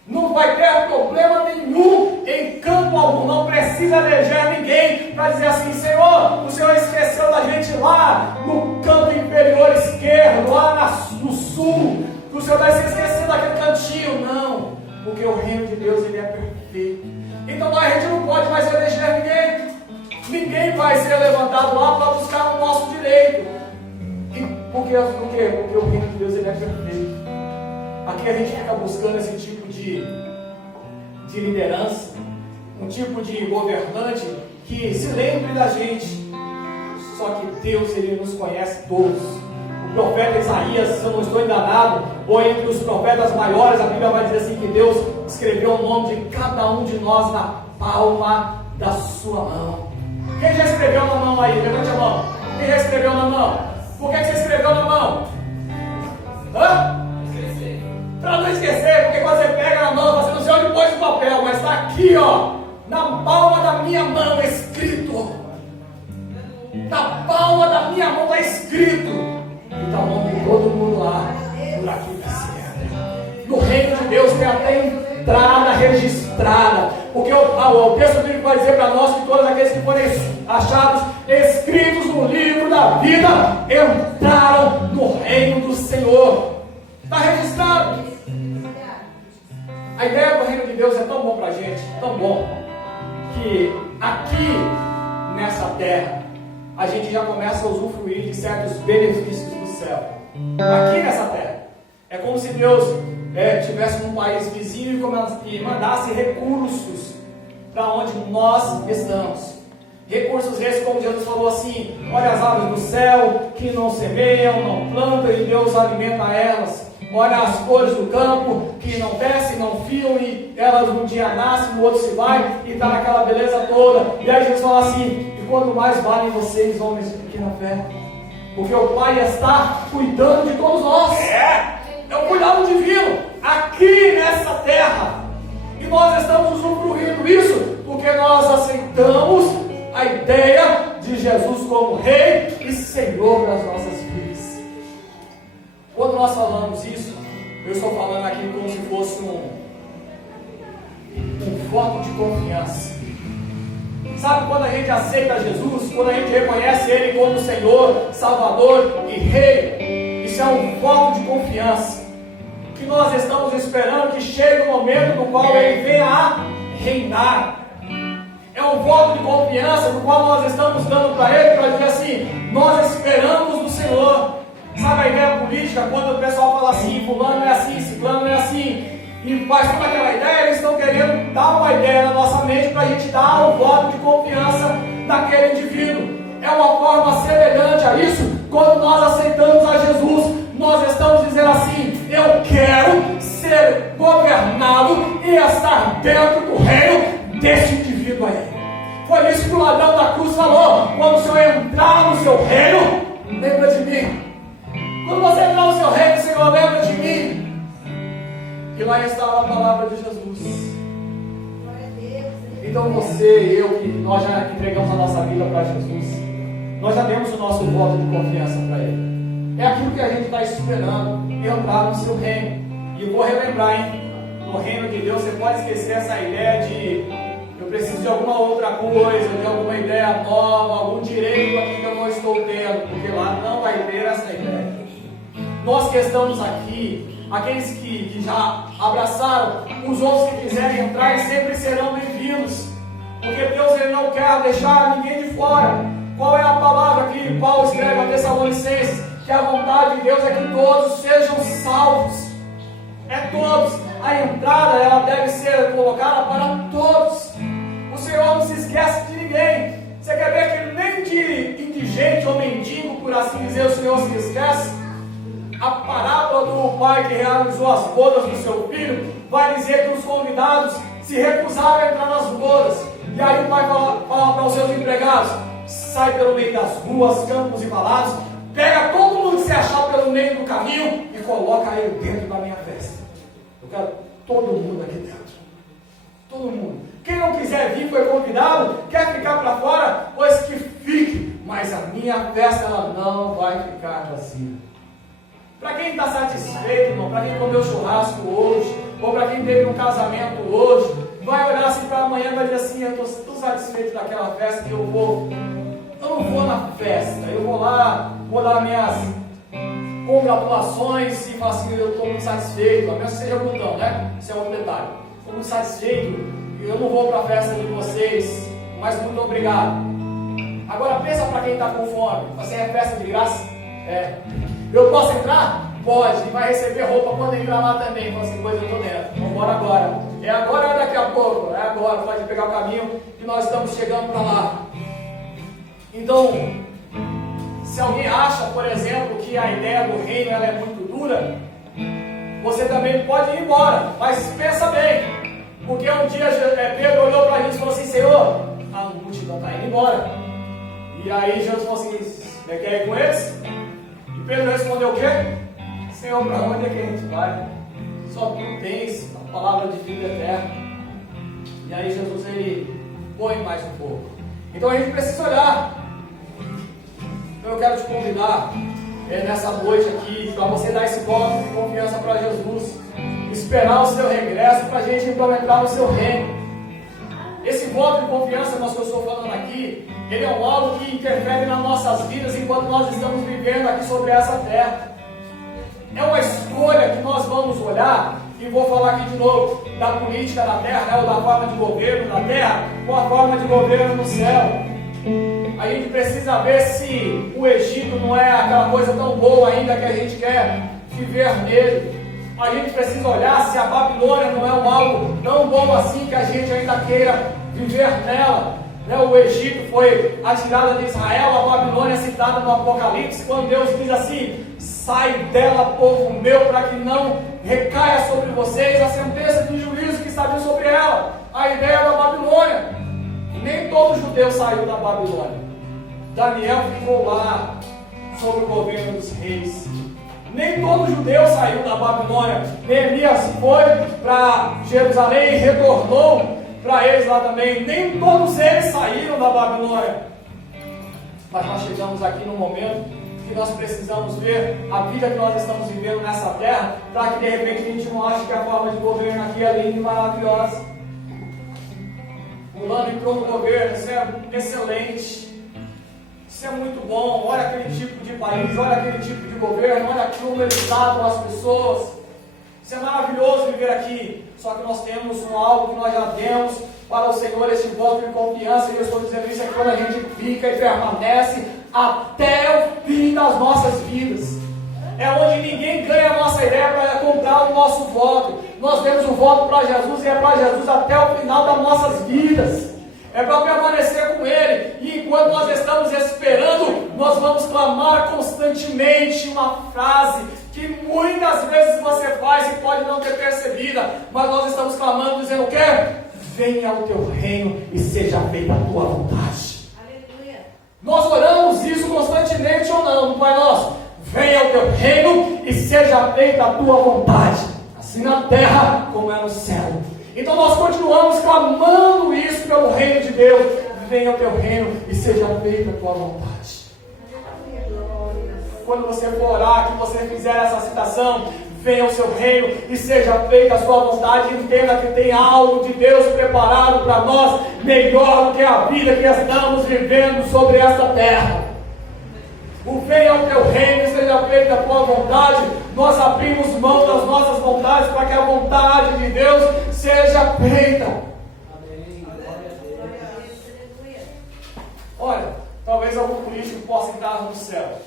Não vai ter problema nenhum em campo algum. Não precisa eleger ninguém para dizer assim: Senhor, o Senhor esqueceu da gente lá no canto inferior esquerdo, lá no sul. O Senhor vai se esquecer daquele cantinho. Não, porque o reino de Deus ele é perfeito. Então a gente não pode mais eleger ninguém. Ninguém vai ser levantado lá para buscar o nosso direito. Por quê? Porque o reino de Deus ele é perfeito. Aqui a gente fica buscando esse tipo de liderança, um tipo de governante que se lembre da gente. Só que Deus ele nos conhece todos. O profeta Isaías, se eu não estou enganado, ou entre os profetas maiores, a Bíblia vai dizer assim que Deus escreveu o nome de cada um de nós na palma da sua mão. Quem já escreveu na mão aí? Levante a mão. Quem já escreveu na mão? Por que você escreveu na mão? Para não esquecer, porque quando você pega na mão, você não sei onde pôs o papel, mas está aqui, ó, na palma da minha mão escrito. Na palma da minha mão está escrito. E está o nome de todo mundo lá, por aqui da serra. No reino de Deus tem até entrada registrada. Porque o texto bíblico vai dizer para nós que todos aqueles que forem achados escritos no livro da vida entraram no reino do Senhor. Está registrado. A ideia do reino de Deus é tão bom para a gente, tão bom, que aqui nessa terra a gente já começa a usufruir de certos benefícios do céu. Aqui nessa terra. É como se Deus estivesse num país vizinho e mandasse recursos para onde nós estamos. Recursos esses, como Jesus falou assim: olha as aves do céu, que não semeiam, não plantam, e Deus alimenta elas. Olha as flores do campo, que não descem, não fiam, e elas um dia nascem, no outro se vai, e está naquela beleza toda. E aí Jesus fala assim: e quanto mais valem vocês, homens de pequena fé, porque o Pai está cuidando de todos nós. É o cuidado divino aqui nessa terra. E nós estamos usufruindo isso porque nós aceitamos a ideia de Jesus como Rei e Senhor das nossas vidas. Quando nós falamos isso, eu estou falando aqui como se fosse um voto de confiança. Sabe quando a gente aceita Jesus, quando a gente reconhece Ele como Senhor, Salvador e Rei, isso é um voto de confiança, que nós estamos esperando que chegue o momento no qual Ele venha a reinar. É um voto de confiança no qual nós estamos dando para Ele, para dizer assim: nós esperamos no Senhor. Sabe a ideia política, quando o pessoal fala assim, fulano é assim, ciclano é assim, e faz toda aquela ideia, eles estão querendo dar uma ideia na nossa mente para a gente dar um voto de confiança naquele indivíduo. É uma forma semelhante a isso, quando nós aceitamos a Jesus, nós estamos dizendo assim, eu quero ser governado e estar dentro do reino desse indivíduo aí. Foi isso que o ladrão da cruz falou, quando o Senhor entrar no seu reino, lembra de mim. Quando você entrar no seu reino, Senhor, lembra de mim. E lá estava a palavra de Jesus. Então você e eu, que nós já entregamos a nossa vida para Jesus, nós já demos o nosso voto de confiança para Ele. É aquilo que a gente está esperando, entrar no seu reino. E eu vou relembrar, hein? No reino de Deus, você pode esquecer essa ideia de eu preciso de alguma outra coisa, de alguma ideia nova, algum direito aqui que eu não estou tendo, porque lá não vai ter essa ideia. Nós que estamos aqui, aqueles que já abraçaram, os outros que quiserem entrar, eles sempre serão bem-vindos, porque Deus ele não quer deixar ninguém de fora. Qual é a palavra que Paulo escreve a Tessalonicenses? Que a vontade de Deus é que todos sejam salvos. É todos. A entrada ela deve ser colocada para todos. O Senhor não se esquece de ninguém. Você quer ver que nem de indigente ou mendigo, por assim dizer, o Senhor se esquece? A parábola do pai que realizou as bodas do seu filho vai dizer que os convidados se recusaram a entrar nas bodas. E aí o pai fala para os seus empregados: sai pelo meio das ruas, campos e valados, pega todo mundo que se achar pelo meio do caminho e coloca ele dentro da minha festa. Eu quero todo mundo aqui dentro. Todo mundo. Quem não quiser vir foi convidado, quer ficar para fora, pois que fique. Mas a minha festa ela não vai ficar vazia. Para quem está satisfeito, irmão, para quem comeu churrasco hoje, ou para quem teve um casamento hoje, vai olhar assim para amanhã e vai dizer assim: eu estou satisfeito daquela festa que eu vou. Eu não vou na festa, eu vou lá, vou dar minhas congratulações e falar assim: eu estou muito satisfeito, a menos que seja glutão, né? Isso é um detalhe. Estou muito satisfeito, eu não vou para a festa de vocês, mas muito obrigado. Agora pensa para quem está com fome: você é festa de graça? É. Eu posso entrar? Pode, e vai receber roupa quando entrar lá também. Fala assim: pois eu estou dentro, vamos embora agora. É agora ou é daqui a pouco? É agora, pode pegar o caminho que nós estamos chegando para lá. Então, se alguém acha, por exemplo, que a ideia do reino ela é muito dura, você também pode ir embora, mas pensa bem, porque um dia Pedro olhou para Jesus e falou assim: Senhor, a multidão está indo embora. E aí Jesus falou assim: você quer ir com eles? E Pedro respondeu o quê? Senhor, para onde é que a gente vai? Só tu tens a palavra de vida eterna. E aí Jesus ele põe mais um pouco. Então a gente precisa olhar. Então eu quero te convidar nessa noite aqui para você dar esse voto de confiança para Jesus, esperar o seu regresso para a gente então entrar no seu reino. Esse voto de confiança, nós que eu estou falando aqui, ele é algo que interfere nas nossas vidas enquanto nós estamos vivendo aqui sobre essa terra. É uma escolha que nós vamos olhar, e vou falar aqui de novo da política da terra, né, ou da forma de governo da terra, ou a forma de governo no céu. A gente precisa ver se o Egito não é aquela coisa tão boa ainda que a gente quer viver nele. A gente precisa olhar se a Babilônia não é algo tão bom assim que a gente ainda queira viver nela. O Egito foi a tirada de Israel, a Babilônia é citada no Apocalipse, quando Deus diz assim: sai dela, povo meu, para que não recaia sobre vocês a sentença do juízo que está vindo sobre ela. A ideia da Babilônia. Nem todo judeu saiu da Babilônia. Daniel ficou lá sob o governo dos reis. Nem todo judeu saiu da Babilônia. Neemias foi para Jerusalém e retornou para eles lá também. Nem todos eles saíram da Babilônia. Mas nós chegamos aqui num momento que nós precisamos ver a vida que nós estamos vivendo nessa terra, para que de repente a gente não ache que a forma de governo aqui é linda e maravilhosa. Fulano entrou no governo, isso é excelente, isso é muito bom, olha aquele tipo de país, olha aquele tipo de governo, olha como eles tratam as pessoas, isso é maravilhoso viver aqui. Só que nós temos algo que nós já demos para o Senhor, este voto de confiança, e eu estou dizendo isso é quando a gente fica e permanece até o fim das nossas vidas. é onde ninguém ganha a nossa ideia para comprar o nosso voto. Nós temos um voto para Jesus e é para Jesus até o final das nossas vidas. É para permanecer com Ele. E enquanto nós estamos esperando, nós vamos clamar constantemente uma frase que muitas vezes você faz e pode não ter percebida, mas nós estamos clamando dizendo o quê? Venha o teu reino e seja feita a tua vontade. Aleluia. Nós oramos isso constantemente ou não, Pai Nosso? Venha o teu reino e seja feita a tua vontade, assim na terra como é no céu. Então nós continuamos clamando isso pelo reino de Deus. Venha o teu reino e seja feita a tua vontade. Quando você for orar, que você fizer essa citação, venha o seu reino e seja feita a sua vontade. Entenda que tem algo de Deus preparado para nós, melhor do que a vida que estamos vivendo sobre esta terra. O venha ao teu reino e seja feita a tua vontade. Nós abrimos mão das nossas vontades para que a vontade de Deus seja feita. Amém. Olha, talvez algum político possa entrar no céu.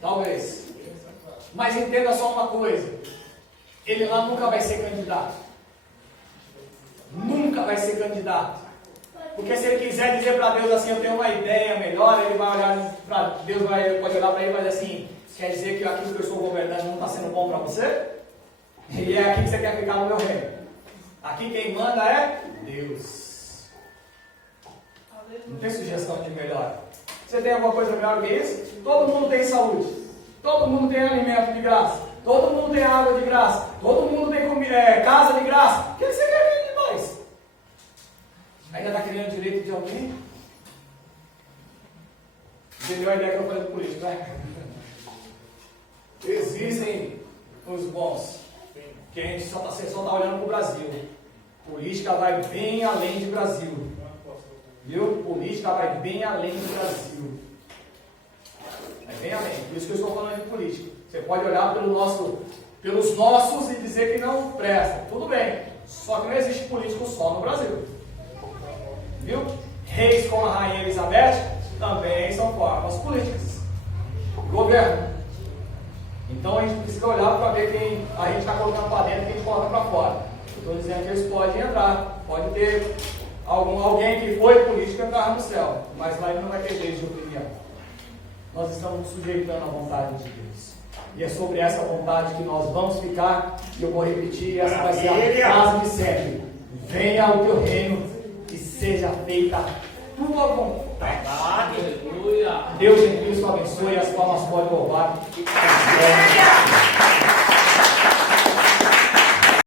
Talvez. Mas entenda só uma coisa: ele lá nunca vai ser candidato. Nunca vai ser candidato. Porque se ele quiser dizer para Deus assim, eu tenho uma ideia melhor, ele vai olhar para Deus, pode olhar para ele e vai dizer assim: quer dizer que aquilo que eu estou governando não está sendo bom para você? E é aqui que você quer ficar no meu reino. Aqui quem manda é Deus. Não tem sugestão de melhor. Você tem alguma coisa melhor que isso? Todo mundo tem saúde. Todo mundo tem alimento de graça. Todo mundo tem água de graça. Todo mundo tem casa de graça. O que você quer de nós? Ainda está querendo direito de alguém? Entendeu a ideia que eu falei do político, né? Existem os bons, que a gente só está olhando para o Brasil. Política vai bem além de Brasil. Viu? Política vai bem além do Brasil. Vai bem além. Por isso que eu estou falando de política. Você pode olhar pelos nossos e dizer que não presta. Tudo bem. Só que não existe político só no Brasil. Viu? Reis como a Rainha Elizabeth também são formas políticas. Governo. Então a gente precisa olhar para ver quem a gente está colocando para dentro e quem a gente coloca para fora. Estou dizendo que eles podem entrar. Pode ter alguém que foi político entrar no céu. Mas lá ele não vai ter jeito de opinião. Nós estamos nos sujeitando à vontade de Deus. E é sobre essa vontade que nós vamos ficar. E eu vou repetir, essa vai ser a frase de sempre. Venha ao teu reino e seja feita a tua vontade. Aleluia. Deus em Cristo abençoe. As palmas podem louvar.